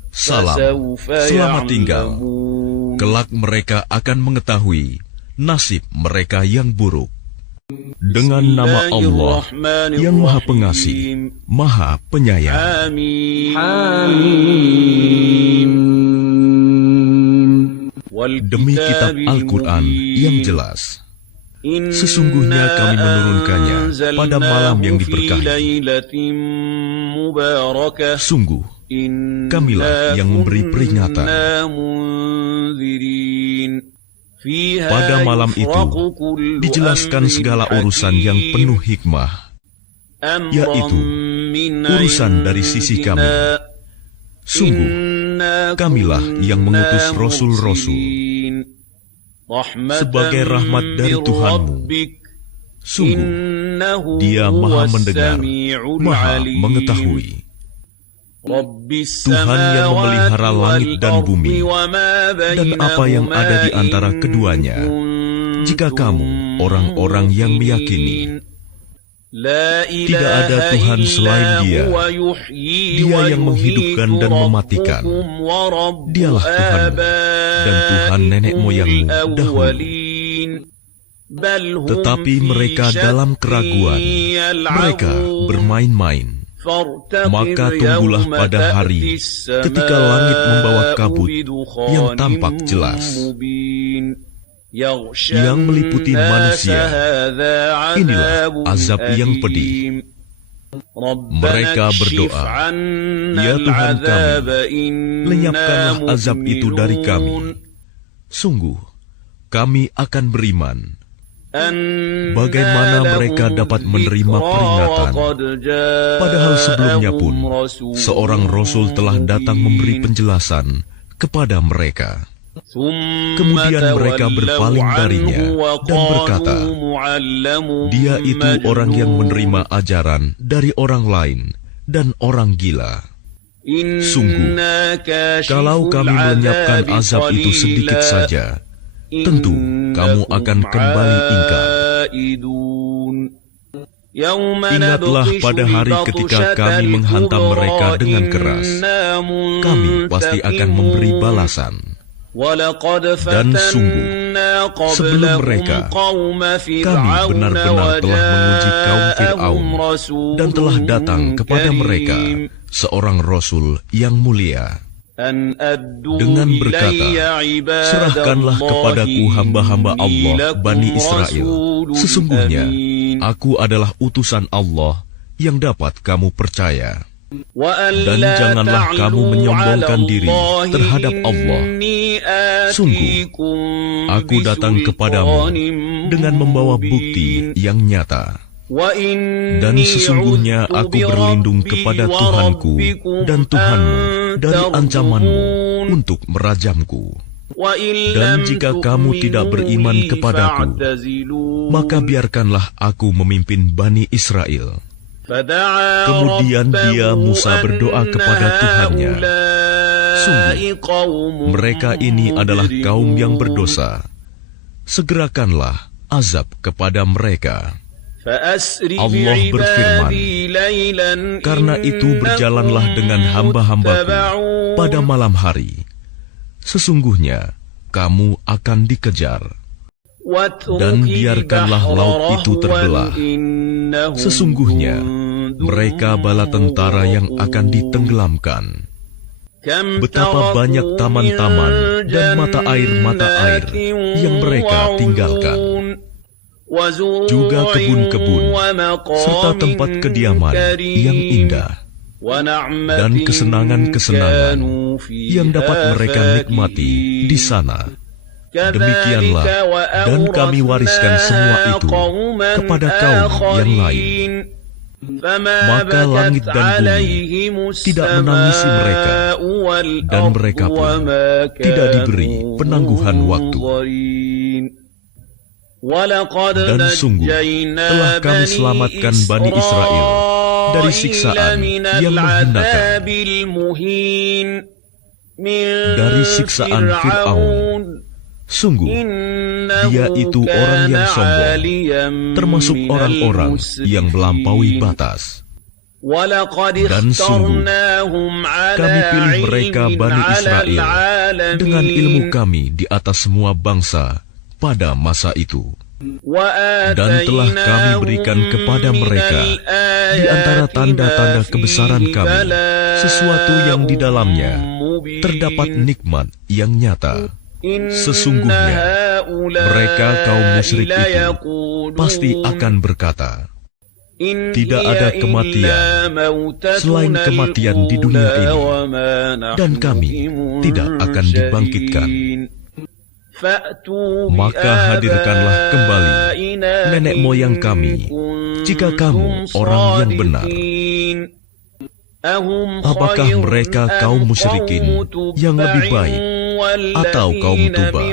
"Salam, selamat tinggal." Kelak mereka akan mengetahui nasib mereka yang buruk. Dengan nama Allah yang Maha Pengasih, Maha Penyayang. Demi kitab Al-Quran yang jelas, sesungguhnya kami menurunkannya pada malam yang diberkahi. Sungguh, kamilah yang memberi peringatan. Pada malam itu dijelaskan segala urusan yang penuh hikmah, yaitu urusan dari sisi kami. Sungguh, kamilah yang mengutus Rasul-Rasul sebagai rahmat dari Tuhanmu. Sungguh, Dia Maha mendengar, Maha mengetahui. Tuhan yang memelihara langit dan bumi, dan apa yang ada di antara keduanya, jika kamu orang-orang yang meyakini. Tidak ada Tuhan selain Dia. Dia yang menghidupkan dan mematikan. Dialah Tuhanmu dan Tuhan nenek moyangmu dahulu. Tetapi mereka dalam keraguan, mereka bermain-main. Maka tunggulah pada hari ketika langit membawa kabut yang tampak jelas, yang meliputi manusia. Inilah azab yang pedih. Mereka berdoa, "Ya Tuhan kami, lenyapkanlah azab itu dari kami. Sungguh, kami akan beriman." Bagaimana mereka dapat menerima peringatan, padahal sebelumnya pun seorang Rasul telah datang memberi penjelasan kepada mereka. Kemudian mereka berpaling darinya dan berkata, "Dia itu orang yang menerima ajaran dari orang lain dan orang gila." Sungguh, kalau kami melenyapkan azab itu sedikit saja, tentu kamu akan kembali ingkar. Ingatlah pada hari ketika kami menghantam mereka dengan keras. Kami pasti akan memberi balasan. Dan sungguh, sebelum mereka, kami benar-benar telah menguji kaum Fir'aun dan telah datang kepada mereka seorang Rasul yang mulia dengan berkata, "Serahkanlah kepadaku hamba-hamba Allah, Bani Israel. Sesungguhnya, aku adalah utusan Allah yang dapat kamu percaya. Dan janganlah kamu menyombongkan diri terhadap Allah. Sungguh, aku datang kepadamu dengan membawa bukti yang nyata. Dan sesungguhnya aku berlindung kepada Tuhanku dan Tuhanmu dari ancamanmu untuk merajamku. Dan jika kamu tidak beriman kepadaku, maka biarkanlah aku memimpin Bani Israel." Kemudian Musa berdoa kepada Tuhannya, "Sungguh, mereka ini adalah kaum yang berdosa. Segerakanlah azab kepada mereka." Allah berfirman, "Karena itu berjalanlah dengan hamba-hambaku pada malam hari. Sesungguhnya kamu akan dikejar. Dan biarkanlah laut itu terbelah. Sesungguhnya mereka bala tentara yang akan ditenggelamkan. Betapa banyak taman-taman dan mata air yang mereka tinggalkan. Juga kebun-kebun serta tempat kediaman yang indah dan kesenangan-kesenangan yang dapat mereka nikmati di sana. Demikianlah, dan kami wariskan semua itu kepada kaum yang lain. Maka langit dan bumi tidak menangisi mereka, dan mereka pun tidak diberi penangguhan waktu. Dan sungguh, telah kami selamatkan Bani Israel dari siksaan yang menghinakan, dari siksaan Fir'aun. Sungguh, dia itu orang yang sombong, termasuk orang-orang yang melampaui batas. Dan sungguh, kami pilih mereka Bani Israel dengan ilmu kami di atas semua bangsa pada masa itu. Dan telah kami berikan kepada mereka di antara tanda-tanda kebesaran kami sesuatu yang di dalamnya terdapat nikmat yang nyata. Sesungguhnya, mereka kaum musyrik itu pasti akan berkata, "Tidak ada kematian selain kematian di dunia ini, dan kami tidak akan dibangkitkan." Maka hadirkanlah kembali nenek moyang kami, jika kamu orang yang benar. Apakah mereka kaum musyrikin yang lebih baik, atau kaum Tuba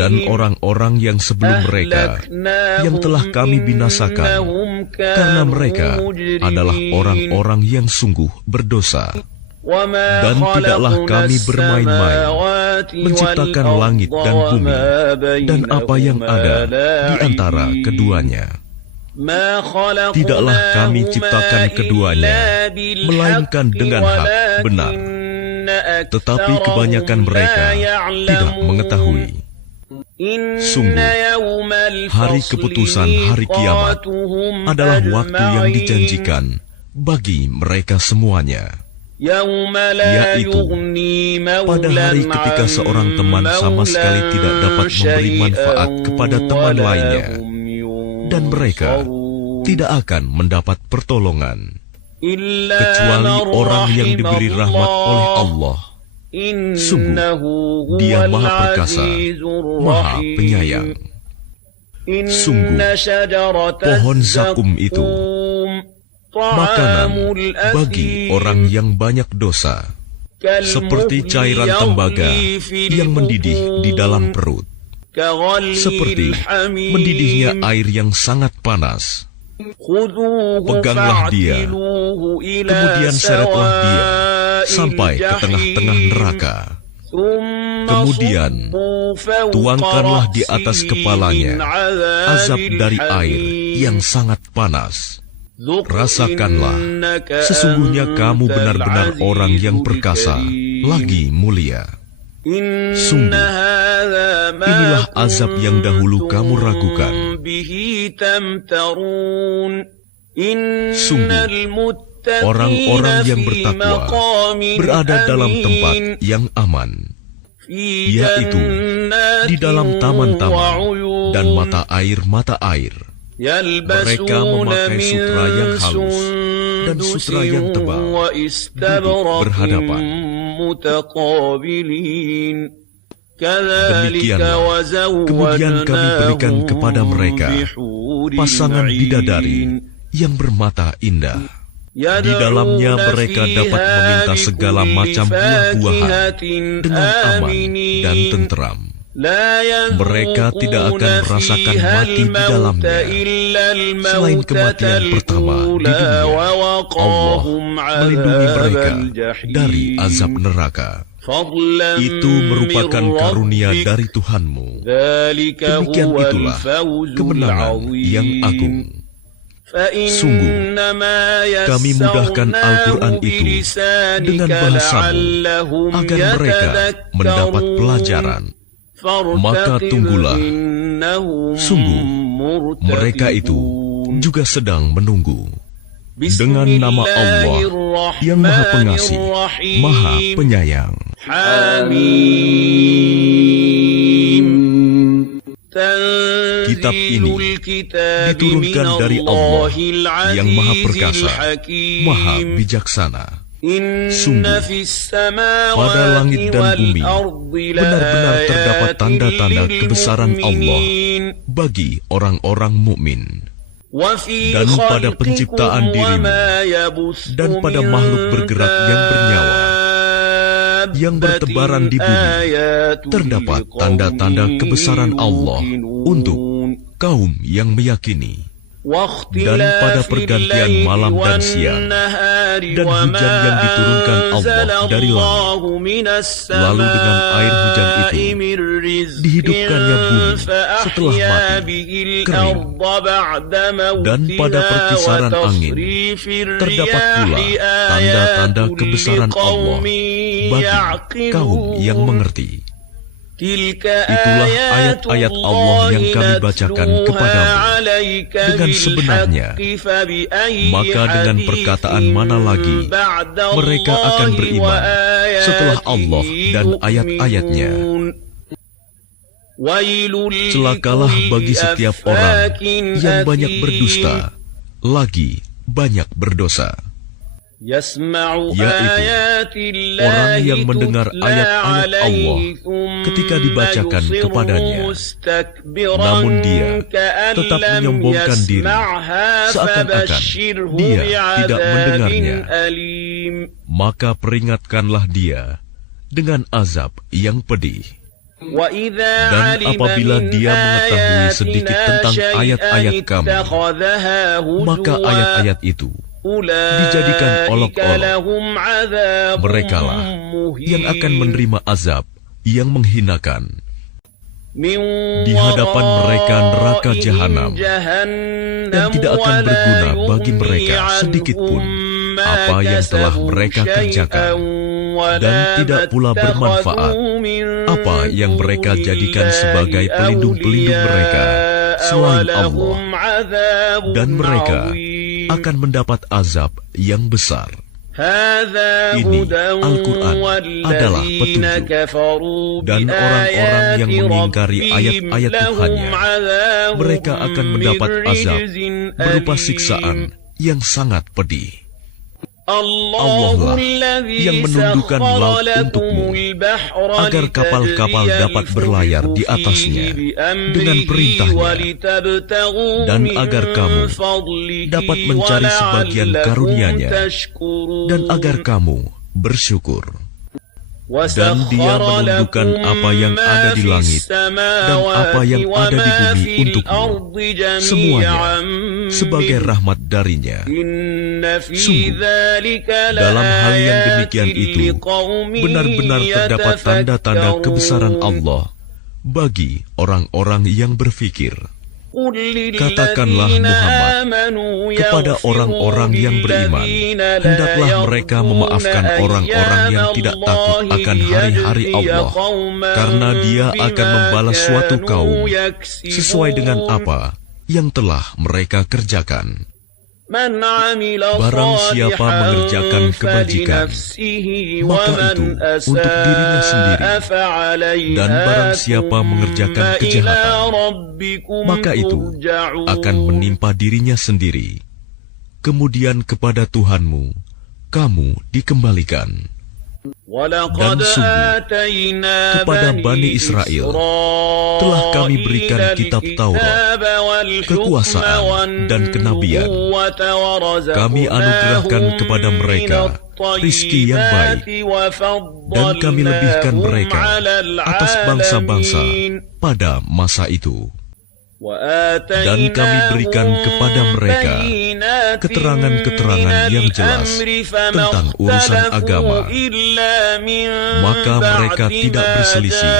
dan orang-orang yang sebelum mereka yang telah kami binasakan, karena mereka adalah orang-orang yang sungguh berdosa? Dan tidaklah kami bermain-main menciptakan langit dan bumi dan apa yang ada di antara keduanya. Tidaklah kami ciptakan keduanya melainkan dengan hak benar, tetapi kebanyakan mereka tidak mengetahui. Sungguh, hari keputusan hari kiamat adalah waktu yang dijanjikan bagi mereka semuanya, yaitu pada hari ketika seorang teman sama sekali tidak dapat memberi manfaat kepada teman lainnya, dan mereka tidak akan mendapat pertolongan kecuali orang yang diberi rahmat oleh Allah. Sungguh, Dia Maha Perkasa, Maha Penyayang. Sungguh, pohon zakum itu makanan bagi orang yang banyak dosa, seperti cairan tembaga yang mendidih di dalam perut, seperti mendidihnya air yang sangat panas. Peganglah dia, kemudian seretlah dia sampai ke tengah-tengah neraka. Kemudian tuangkanlah di atas kepalanya azab dari air yang sangat panas. Rasakanlah, sesungguhnya kamu benar-benar orang yang perkasa, lagi mulia. Sungguh, inilah azab yang dahulu kamu ragukan. Sungguh, orang-orang yang bertakwa berada dalam tempat yang aman, yaitu di dalam taman-taman dan mata air. Mereka memakai sutra yang halus dan sutra yang tebal, duduk berhadapan. Demikianlah, kemudian kami berikan kepada mereka pasangan bidadari yang bermata indah. Di dalamnya mereka dapat meminta segala macam buah-buahan dengan aman dan tenteram. Mereka tidak akan merasakan mati di dalamnya selain kematian pertama di dunia. Allah melindungi mereka dari azab neraka. Itu merupakan karunia dari Tuhanmu. Demikian itulah kemenangan yang agung. Sungguh, kami mudahkan Al-Quran itu dengan bahasamu agar mereka mendapat pelajaran. Maka tunggulah, sungguh mereka itu juga sedang menunggu. Dengan nama Allah yang Maha Pengasih, Maha Penyayang. Kitab ini diturunkan dari Allah yang Maha Perkasa, Maha Bijaksana. Sungguh, pada langit dan bumi benar-benar terdapat tanda-tanda kebesaran Allah bagi orang-orang mukmin. Dan pada penciptaan dirimu dan pada makhluk bergerak yang bernyawa yang bertebaran di bumi terdapat tanda-tanda kebesaran Allah untuk kaum yang meyakini. Dan pada pergantian malam dan siang dan hujan yang diturunkan Allah dari langit, lalu dengan air hujan itu dihidupkannya bumi setelah mati kering. Dan pada perkisaran angin terdapat pula tanda-tanda kebesaran Allah bagi kaum yang mengerti. Itulah ayat-ayat Allah yang kami bacakan kepadamu dengan sebenarnya. Maka dengan perkataan mana lagi mereka akan beriman setelah Allah dan ayat-ayatnya? Celakalah bagi setiap orang yang banyak berdusta, lagi banyak berdosa. Yaitu orang yang mendengar ayat-ayat Allah ketika dibacakan kepadanya, namun dia tetap menyombongkan diri seakan-akan dia tidak mendengarnya. Maka peringatkanlah dia dengan azab yang pedih. Dan apabila dia mengetahui sedikit tentang ayat-ayat kami, maka ayat-ayat itu dijadikan olok-olok. Merekalah yang akan menerima azab yang menghinakan. Di hadapan mereka neraka jahanam, dan tidak akan berguna bagi mereka sedikitpun apa yang telah mereka kerjakan, dan tidak pula bermanfaat apa yang mereka jadikan sebagai pelindung-pelindung mereka selain Allah. Dan mereka akan mendapat azab yang besar. Ini Al-Quran adalah petunjuk, dan orang-orang yang mengingkari ayat-ayat Tuhannya, mereka akan mendapat azab berupa siksaan yang sangat pedih. Allah lah yang menundukkan laut untukmu, agar kapal-kapal dapat berlayar di atasnya dengan perintahnya, dan agar kamu dapat mencari sebagian karunia-Nya, dan agar kamu bersyukur. Dan Dia menundukkan apa yang ada di langit dan apa yang ada di bumi untukmu, semuanya sebagai rahmat darinya. Sungguh, dalam hal yang demikian itu, benar-benar terdapat tanda-tanda kebesaran Allah bagi orang-orang yang berfikir. Katakanlah Muhammad kepada orang-orang yang beriman, hendaklah mereka memaafkan orang-orang yang tidak takut akan hari-hari Allah, karena Dia akan membalas suatu kaum sesuai dengan apa yang telah mereka kerjakan. Barang siapa mengerjakan kebajikan, maka itu untuk dirinya sendiri. Dan barang siapa mengerjakan kejahatan, maka itu akan menimpa dirinya sendiri. Kemudian kepada Tuhanmu, kamu dikembalikan. Dan sungguh, kepada Bani Israel telah kami berikan kitab Taurat, kekuasaan dan kenabian. Kami anugerahkan kepada mereka rizki yang baik, dan kami lebihkan mereka atas bangsa-bangsa pada masa itu. Dan kami berikan kepada mereka keterangan-keterangan yang jelas tentang urusan agama. Maka mereka tidak berselisih,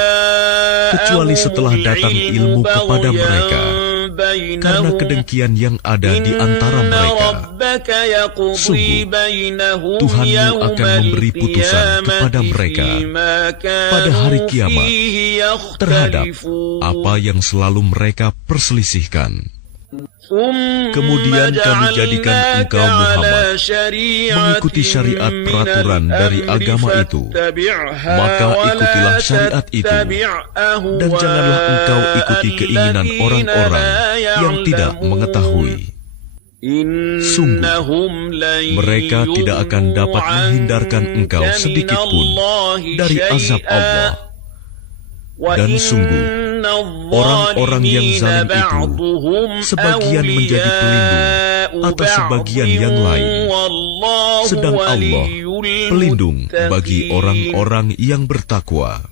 kecuali setelah datang ilmu kepada mereka, karena kedengkian yang ada di antara mereka. Sungguh, Tuhanmu akan memberi putusan kepada mereka pada hari kiamat terhadap apa yang selalu mereka perselisihkan. Kemudian kami jadikan engkau Muhammad mengikuti syariat peraturan dari agama itu, maka ikutilah syariat itu, dan janganlah engkau ikuti keinginan orang-orang yang tidak mengetahui. Sungguh, mereka tidak akan dapat menghindarkan engkau sedikitpun dari azab Allah. Dan sungguh, orang-orang yang zalim itu sebagian menjadi pelindung atas sebagian yang lain, sedang Allah pelindung bagi orang-orang yang bertakwa.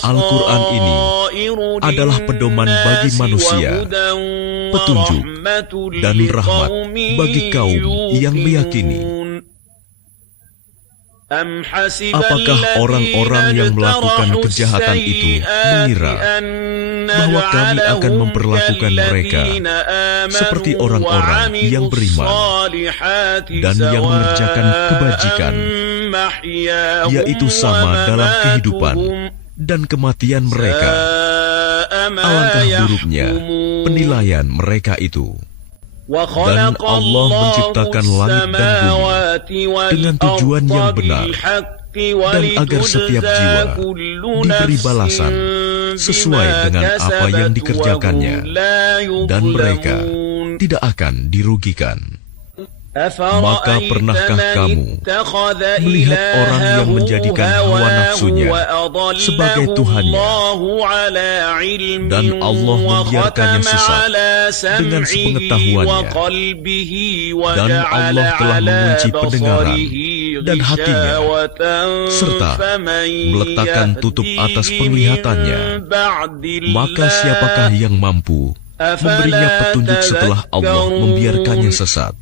Al-Quran ini adalah pedoman bagi manusia, petunjuk dan rahmat bagi kaum yang meyakini. Apakah orang-orang yang melakukan kejahatan itu mengira bahwa kami akan memperlakukan mereka seperti orang-orang yang beriman dan yang mengerjakan kebajikan, yaitu sama dalam kehidupan dan kematian mereka? Alangkah buruknya penilaian mereka itu. Dan Allah menciptakan langit dan bumi dengan tujuan yang benar, dan agar setiap jiwa diberi balasan sesuai dengan apa yang dikerjakannya, dan mereka tidak akan dirugikan. Maka pernahkah kamu melihat orang yang menjadikan hawa nafsunya sebagai Tuhannya, dan Allah membiarkannya sesat dengan sepengetahuannya, dan Allah telah mengunci pendengaran dan hatinya, serta meletakkan tutup atas penglihatannya? Maka siapakah yang mampu memberinya petunjuk setelah Allah membiarkannya sesat?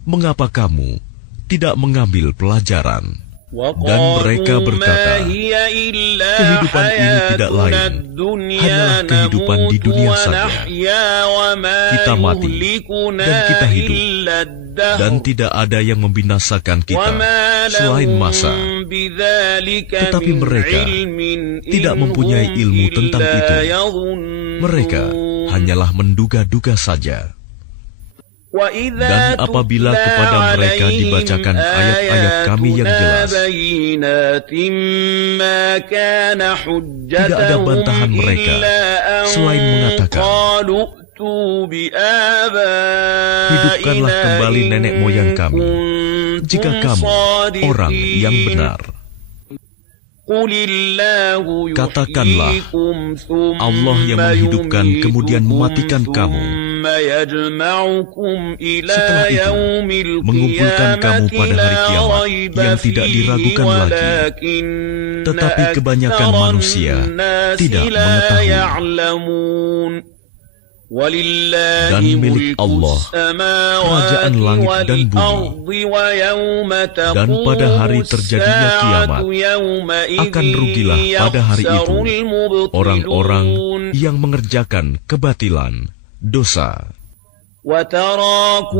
Mengapa kamu tidak mengambil pelajaran? Dan mereka berkata, kehidupan ini tidak lain, hanyalah kehidupan di dunia saja. Kita mati dan kita hidup, dan tidak ada yang membinasakan kita selain masa. Tetapi mereka tidak mempunyai ilmu tentang itu. Mereka hanyalah menduga-duga saja. Dan apabila kepada mereka dibacakan ayat-ayat Kami yang jelas, tidak ada bantahan mereka selain mengatakan, hidupkanlah kembali nenek moyang kami, jika kamu orang yang benar. Katakanlah, Allah yang menghidupkan kemudian mematikan kamu. Setelah itu, mengumpulkan kamu pada hari kiamat yang tidak diragukan lagi. Tetapi kebanyakan manusia tidak mengetahui. Dan milik Allah kerajaan langit dan bumi. Dan pada hari terjadinya kiamat, akan rugilah pada hari itu orang-orang yang mengerjakan kebatilan, dosa.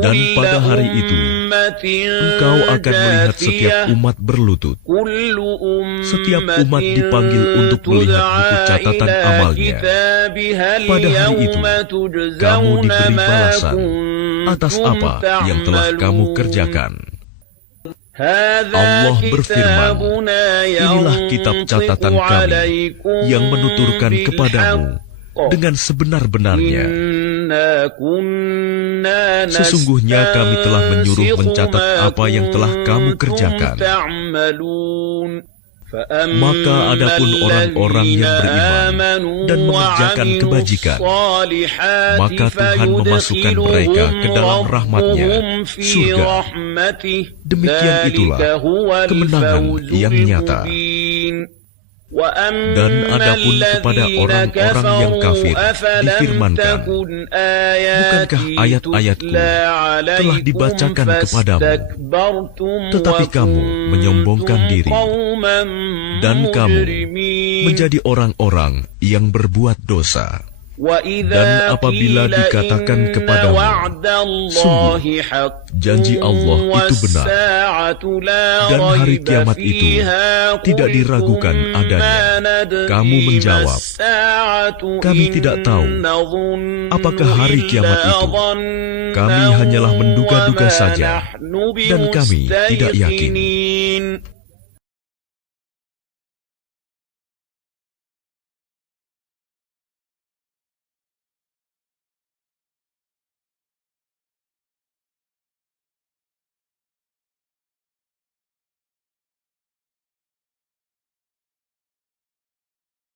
Dan pada hari itu, engkau akan melihat setiap umat berlutut. Setiap umat dipanggil untuk melihat buku catatan amalnya. Pada hari itu, kamu diberi balasan atas apa yang telah kamu kerjakan. Allah berfirman, inilah kitab catatan kami yang menuturkan kepadamu dengan sebenar-benarnya. Sesungguhnya kami telah menyuruh mencatat apa yang telah kamu kerjakan. Maka adapun orang-orang yang beriman dan mengerjakan kebajikan, maka Tuhan memasukkan mereka ke dalam rahmat-Nya, surga. Demikian itulah kemenangan yang nyata. Dan adapun kepada orang-orang yang kafir difirmankan, bukankah ayat-ayatku telah dibacakan kepadamu, tetapi kamu menyombongkan diri, dan kamu menjadi orang-orang yang berbuat dosa. Dan apabila dikatakan kepadamu, sungguh, janji Allah itu benar, dan hari kiamat itu tidak diragukan adanya, kamu menjawab, kami tidak tahu apakah hari kiamat itu. Kami hanyalah menduga-duga saja, dan kami tidak yakin.